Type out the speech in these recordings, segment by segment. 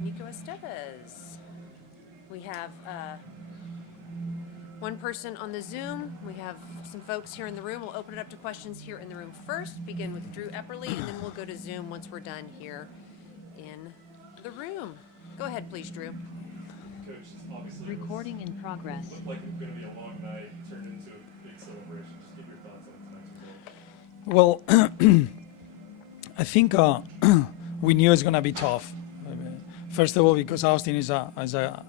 Nico Estévez. We have one person on the Zoom. We have some folks here in the room. We'll open it up to questions here in the room first. Begin with Drew Epperly, and then we'll go to Zoom once we're done here in the room. Go ahead, please, Drew. Coach, obviously Recording in progress. Looked like it was going to be a long night, turned into a big celebration. Just give your thoughts on tonight's Well, result. I think we knew it's gonna be tough. First of all, because Austin is a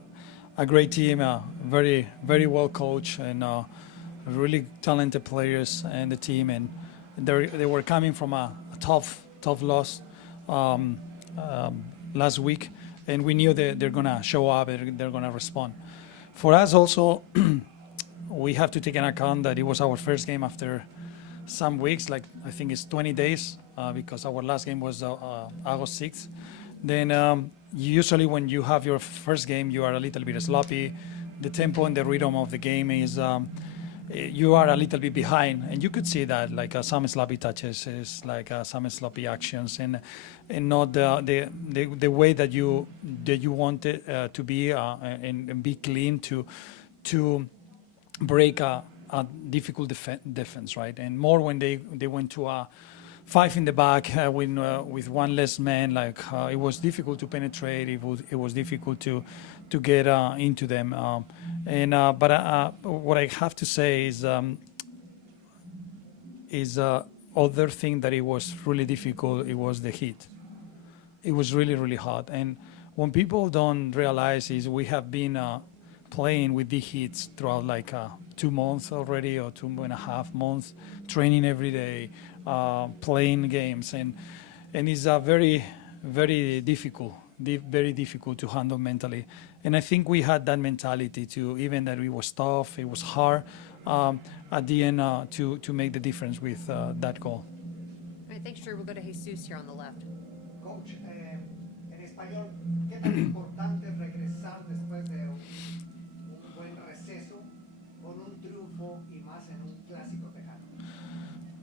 great team, very well coached, and really talented players in the team, and they were coming from a tough loss last week, and we knew that they're gonna show up and they're gonna respond. For us also, we have to take into account that it was our first game after some weeks, like I think it's 20 days, because our last game was August 6th. Then usually when you have your first game, you are a little bit sloppy. The tempo and the rhythm of the game is, you are a little bit behind, and you could see that, like some sloppy touches, is like some sloppy actions, and not the way that you want it to be, and be clean to break a difficult defense, right? And more when they went to a 5 in the back with one less man, like it was difficult to penetrate. It was difficult to get into them. But what I have to say is other thing that it was really difficult. It was the heat. It was really hot. And when people don't realize is we have been playing with the heats throughout like 2 months already, or 2.5 months, training every day, playing games, and it's very difficult to handle mentally. And I think we had that mentality too, even that it was tough, it was hard at the end to make the difference with that goal. All right, thanks, Drew. We'll go to Jesus here on the left. Coach, en español, ¿qué tan importante es regresar después de un buen receso con un triunfo y más en un clásico tejano?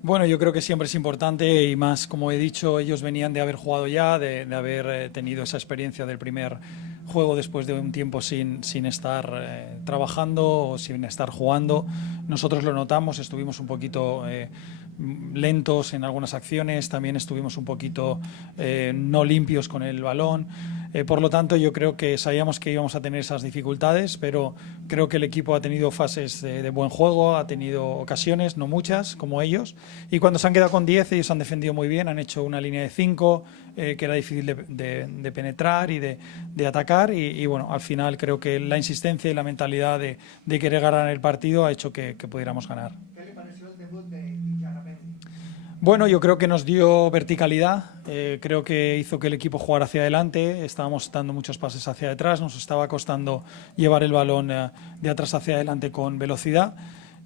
Bueno, yo creo que siempre es importante, y más, como he dicho, ellos venían de haber jugado ya, de haber tenido esa experiencia del primer juego después de un tiempo sin estar trabajando o sin estar jugando. Nosotros lo notamos, estuvimos un poquito lentos en algunas acciones, también estuvimos un poquito no limpios con el balón. Por lo tanto, yo creo que sabíamos que íbamos a tener esas dificultades, pero creo que el equipo ha tenido fases de buen juego, ha tenido ocasiones, no muchas, como ellos, y cuando se han quedado con 10, ellos han defendido muy bien, han hecho una línea de 5 que era difícil de penetrar y de atacar, y bueno, al final creo que la insistencia y la mentalidad de querer ganar el partido ha hecho que pudiéramos ganar. ¿Qué le pareció el debut de Villarramendi? Bueno, yo creo que nos dio verticalidad, creo que hizo que el equipo jugara hacia adelante, estábamos dando muchos pases hacia detrás, nos estaba costando llevar el balón de atrás hacia adelante con velocidad,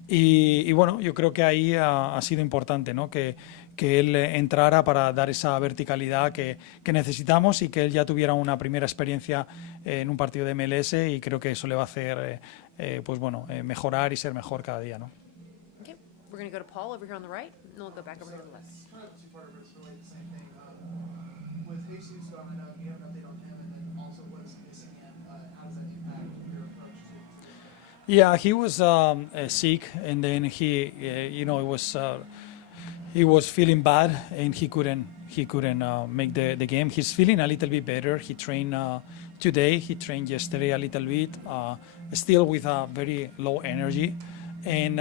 y bueno, yo creo que ahí ha sido importante, ¿no? Que él entrara para dar esa verticalidad que necesitamos, y que él ya tuviera una primera experiencia en un partido de MLS, y creo que eso le va a hacer pues bueno, mejorar y ser mejor cada día, ¿no? Okay, we're going to go to Paul over here on the right, and then we'll go back over here to the left. Kind of a two-parter, but it's really the same thing. With Jesus gone, I know you have an update on him, and then also what is missing him. How does that impact your approach to Yeah, he was sick, and then he was feeling bad, and he couldn't make the game. He's feeling a little bit better. He trained today. He trained yesterday a little bit, still with a very low energy, and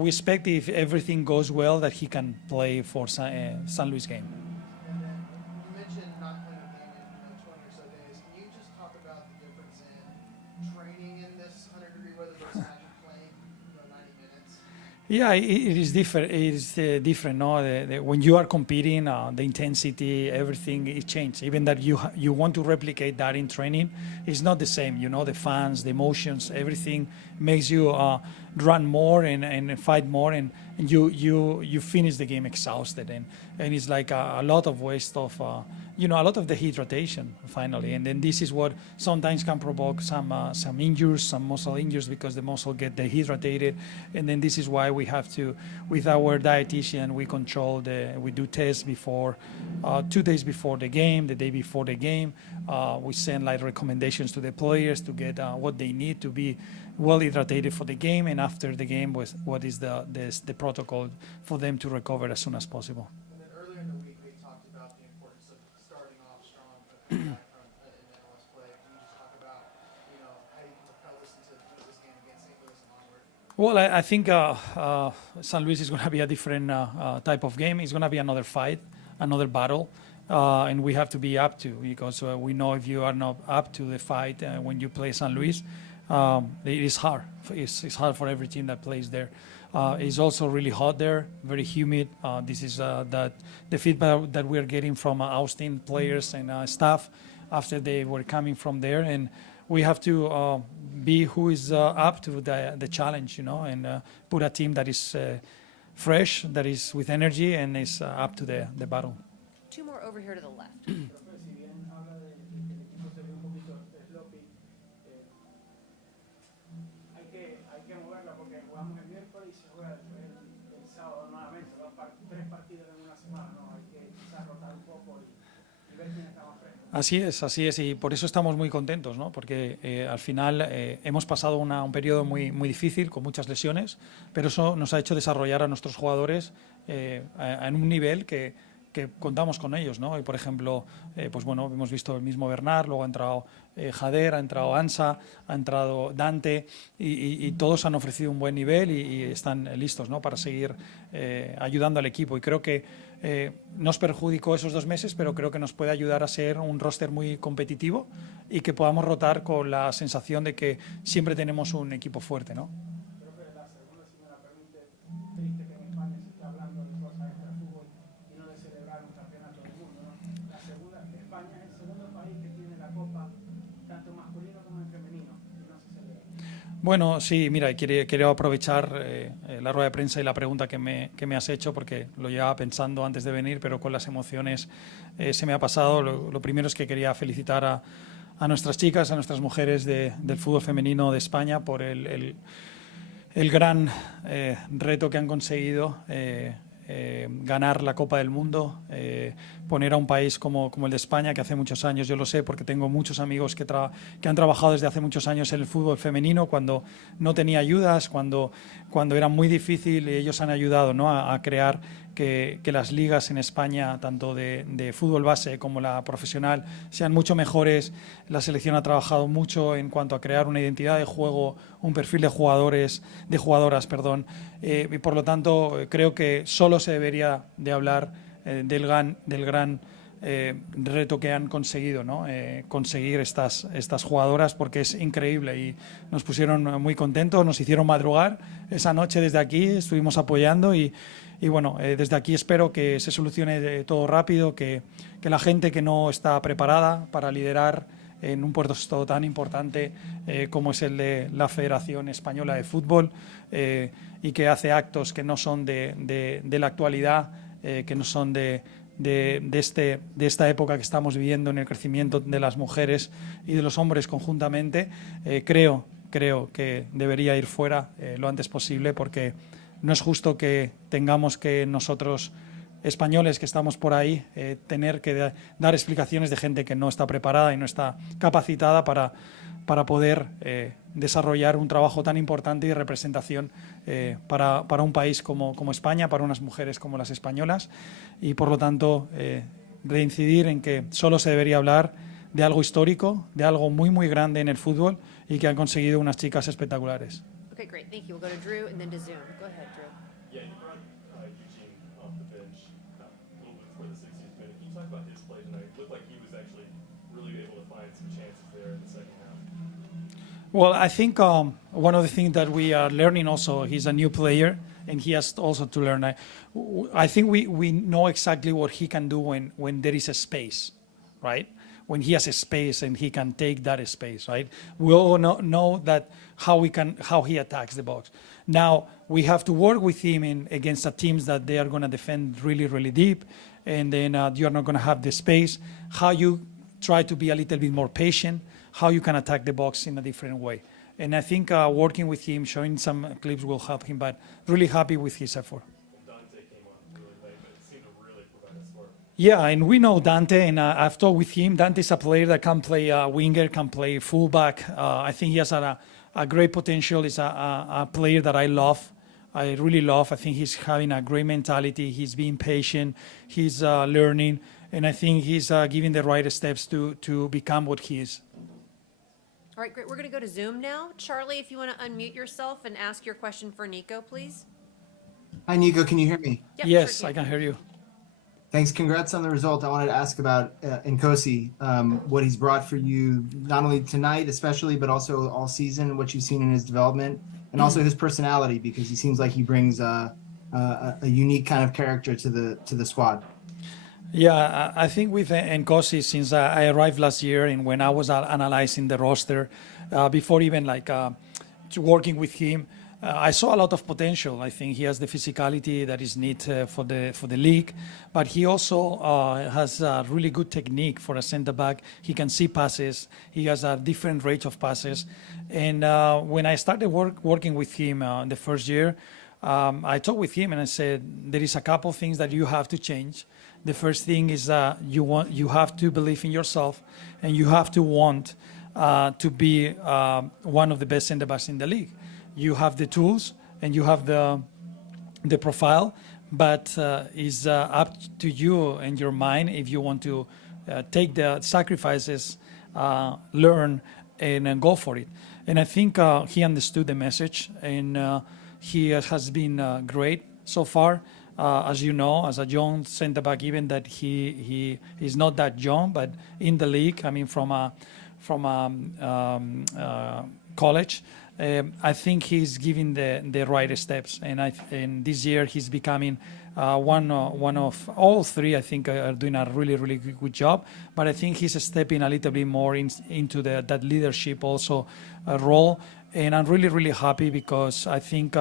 we expect, if everything goes well, that he can play for San Luis game. And then you mentioned not playing a game in 20 or so days. Can you just talk about the difference in training in this 100-degree weather versus actually playing 90 minutes? Yeah, it is different. It is different, no? When you are competing, the intensity, everything, it changes. Even that you want to replicate that in training, it's not the same. You know, the fans, the emotions, everything makes you run more and fight more, and you finish the game exhausted, and it's like a lot of waste of a lot of dehydration finally, and then this is what sometimes can provoke some injuries, some muscle injuries, because the muscle get dehydrated, and then this is why we have to, with our dietitian, we do tests before 2 days before the game, the day before the game. We send like recommendations to the players to get what they need to be well hydrated for the game, and after the game, what is the protocol for them to recover as soon as possible. And then earlier in the week, we talked about the importance of starting off strong coming back from an MLS play. Can you just talk about, how you can propel this into this game against St. Louis and onward? Well, I think San Luis is going to be a different type of game. It's going to be another fight, another battle, and we have to be up to, because we know if you are not up to the fight when you play San Luis, it is hard. It's hard for every team that plays there. It's also really hot there, very humid. This is the feedback that we are getting from Austin players and staff after they were coming from there, and we have to be who is up to the challenge, and put a team that is fresh, that is with energy, and is up to the battle. Two more over here to the left. Profe, si bien habla del equipo se ve un poquito sloppy, hay que moverla porque jugamos el miércoles y se juega el sábado nuevamente, tres partidos en una semana, ¿no? Hay que quizás rotar un poco y ver quién está más fresco. Así es, y por eso estamos muy contentos, ¿no? Porque al final hemos pasado un periodo muy, muy difícil, con muchas lesiones, pero eso nos ha hecho desarrollar a nuestros jugadores en un nivel que contamos con ellos, ¿no? Y por ejemplo, hemos visto el mismo Bernard, luego ha entrado Jader, ha entrado Ansa, ha entrado Dante, y todos han ofrecido un buen nivel y están listos, ¿no? Para seguir ayudando al equipo. Y creo que nos perjudicó esos 2 meses, pero creo que nos puede ayudar a ser un roster muy competitivo y que podamos rotar con la sensación de que siempre tenemos un equipo fuerte, ¿no? Profe, la segunda, si me la permite, triste que en España se está hablando de cosas extra fútbol y no de celebrar un campeonato del mundo, ¿no? España es el segundo país que tiene la Copa, tanto masculino como en femenino, y no se celebra. Bueno, sí, mira, quiero aprovechar la rueda de prensa y la pregunta que me has hecho, porque lo llevaba pensando antes de venir, pero con las emociones se me ha pasado. Lo primero es que quería felicitar a nuestras chicas, a nuestras mujeres del fútbol femenino de España por el gran reto que han conseguido, ganar la Copa del Mundo, poner a un país como el de España, que hace muchos años, yo lo sé porque tengo muchos amigos que han trabajado desde hace muchos años en el fútbol femenino, cuando no tenía ayudas, cuando era muy difícil, y ellos han ayudado, ¿no? a crear que las ligas en España, tanto de fútbol base como la profesional, sean mucho mejores. La selección ha trabajado mucho en cuanto a crear una identidad de juego, un perfil de jugadoras, y por lo tanto creo que solo se debería de hablar del gran reto que han conseguido, ¿no? Conseguir estas jugadoras, porque es increíble, y nos pusieron muy contentos, nos hicieron madrugar esa noche desde aquí, estuvimos apoyando, y bueno, desde aquí espero que se solucione todo rápido, que la gente que no está preparada para liderar en un puesto tan importante como es el de la Federación Española de Fútbol, y que hace actos que no son de la actualidad, que no son de esta época que estamos viviendo en el crecimiento de las mujeres y de los hombres conjuntamente, creo que debería ir fuera lo antes posible, porque no es justo que tengamos que nosotros, españoles que estamos por ahí, tener que dar explicaciones de gente que no está preparada y no está capacitada para poder desarrollar un trabajo tan importante y de representación para un país como España, para unas mujeres como las españolas, y por lo tanto reincidir en que solo se debería hablar de algo histórico, de algo muy muy grande en el fútbol, y que han conseguido unas chicas espectaculares. Okay, great. Thank you. We'll go to Drew and then to Zoom. Go ahead, Drew. Yeah, you brought Eugene off the bench a little bit before the 60th minute. Can you talk about his play tonight? It looked like he was actually really able to find some chances there in the second half. Well, I think one of the things that we are learning also, he's a new player, and he has also to learn. I think we know exactly what he can do when there is a space, right? when he has a space and he can take that space, right? We all know that how he attacks the box. Now we have to work with him against the teams that they are going to defend really, really deep, and then you're not going to have the space. How you try to be a little bit more patient, how you can attack the box in a different way. And I think working with him, showing some clips will help him, but really happy with his effort. Dante came on really late, but seemed to really provide a spark. Yeah, and we know Dante, and I've talked with him. Dante's a player that can play winger, can play fullback. I think he has a great potential. He's a player that I love. I really love. I think he's having a great mentality. He's being patient. He's learning, and I think he's giving the right steps to become what he is. All right, great. We're going to go to Zoom now. Charlie, if you want to unmute yourself and ask your question for Nico, please. Hi, Nico. Can you hear me? Yep, Yes, sure I can hear you. Thanks. Congrats on the result. I wanted to ask about Nkosi, what he's brought for you, not only tonight, especially, but also all season, what you've seen in his development, and also his personality, because he seems like he brings a unique kind of character to the squad. Yeah, I think with Nkosi, since I arrived last year and when I was analyzing the roster, before even working with him, I saw a lot of potential. I think he has the physicality that is needed for the league, but he also has a really good technique for a center back. He can see passes. He has a different range of passes. And when I started working with him the first year, I talked with him and I said, there is a couple of things that you have to change. The first thing is you have to believe in yourself, and you have to want to be one of the best center backs in the league. You have the tools and you have the profile, but it's up to you and your mind if you want to take the sacrifices, learn, and go for it. And I think he understood the message, and he has been great so far. As you know, as a young center back, even that he is not that young, but in the league, I mean, from college, I think he's giving the right steps, and this year he's becoming one of all three. I think are doing a really, really good job. But I think he's stepping a little bit more into that leadership also role, and I'm really, really happy because I think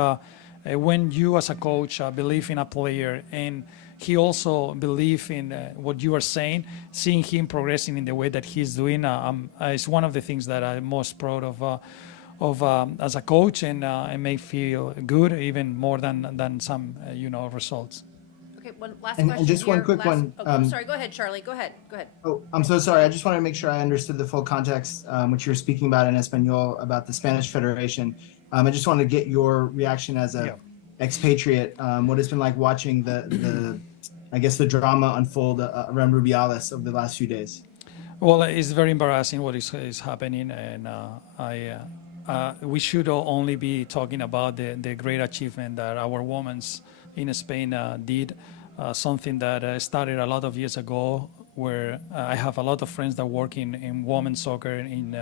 when you as a coach believe in a player and he also believes in what you are saying, seeing him progressing in the way that he's doing is one of the things that I'm most proud of as a coach, and may feel good even more than some results. Okay, one last And question just here. one quick one, I'm sorry. Go ahead, Charlie. Go ahead. Oh, I'm so sorry. I just want to make sure I understood the full context, which you were speaking about in Espanol about the Spanish Federation. I just wanted to get your reaction as a expatriate. What it's been like watching the I guess the drama unfold around Rubiales over the last few days. Well, it's very embarrassing what is happening, and we should only be talking about the great achievement that our women in Spain did, something that started a lot of years ago, where I have a lot of friends that work in women's soccer, in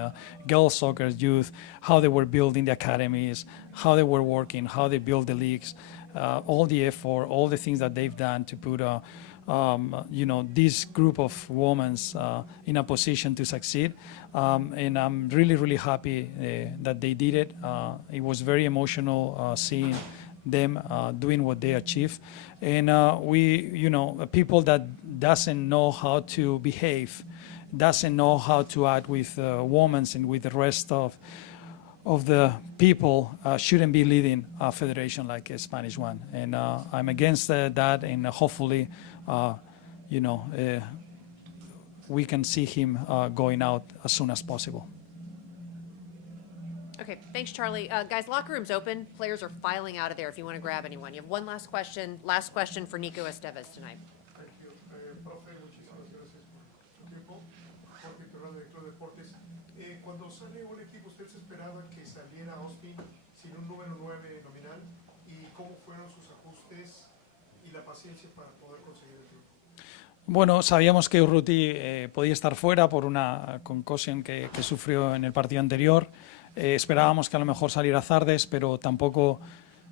girls soccer, youth, how they were building the academies, how they were working, how they built the leagues, all the effort, all the things that they've done to put this group of women in a position to succeed. And I'm really, really happy that they did it. It was very emotional seeing them doing what they achieved. And people that doesn't know how to behave, doesn't know how to act with women and with the rest of the people shouldn't be leading a federation like a Spanish one. And I'm against that, and hopefully we can see him going out as soon as possible. Okay, thanks, Charlie. Guys, locker room's open. Players are filing out of there if you want to grab anyone. You have one last question for Nico Estévez tonight. Thank you. Profe, muchísimas gracias por su tiempo. Jorge Torrado, director de deportes. Cuando sale un equipo, ¿usted se esperaba que saliera Ospin sin un número 9 nominal? ¿Y cómo fueron sus ajustes y la paciencia para poder conseguir el triunfo? Bueno, sabíamos que Urruti podía estar fuera por una concussion que sufrió en el partido anterior. Esperábamos que a lo mejor saliera Zardes, pero tampoco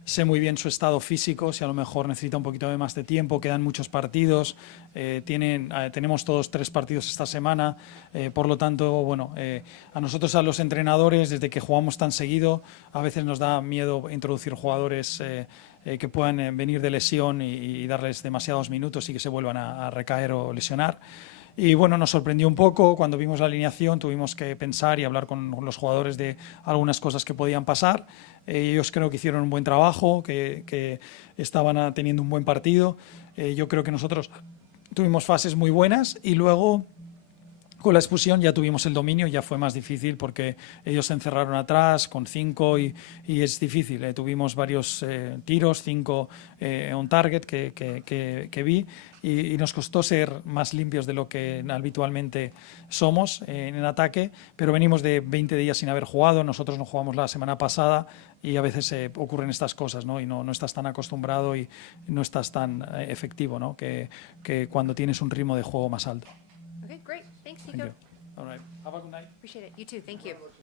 sé muy bien su estado físico, si a lo mejor necesita un poquito más de tiempo, quedan muchos partidos, tenemos todos 3 partidos esta semana, por lo tanto, bueno, a nosotros, a los entrenadores, desde que jugamos tan seguido, a veces nos da miedo introducir jugadores que puedan venir de lesión y darles demasiados minutos y que se vuelvan a recaer o lesionar. Y bueno, nos sorprendió un poco cuando vimos la alineación, tuvimos que pensar y hablar con los jugadores de algunas cosas que podían pasar. Ellos creo que hicieron un buen trabajo, que estaban teniendo un buen partido. Yo creo que nosotros tuvimos fases muy buenas y luego con la expulsión ya tuvimos el dominio, ya fue más difícil porque ellos se encerraron atrás con 5 y es difícil. Tuvimos varios tiros, 5 on target que vi y nos costó ser más limpios de lo que habitualmente somos en ataque, pero venimos de 20 días sin haber jugado, nosotros no jugamos la semana pasada y a veces ocurren estas cosas, ¿no? Y no estás tan acostumbrado y no estás tan efectivo, ¿no? que cuando tienes un ritmo de juego más alto. Okay, great. Thanks, Thank Nico. you. All right. Have a good night. Appreciate it. You too. Thank you.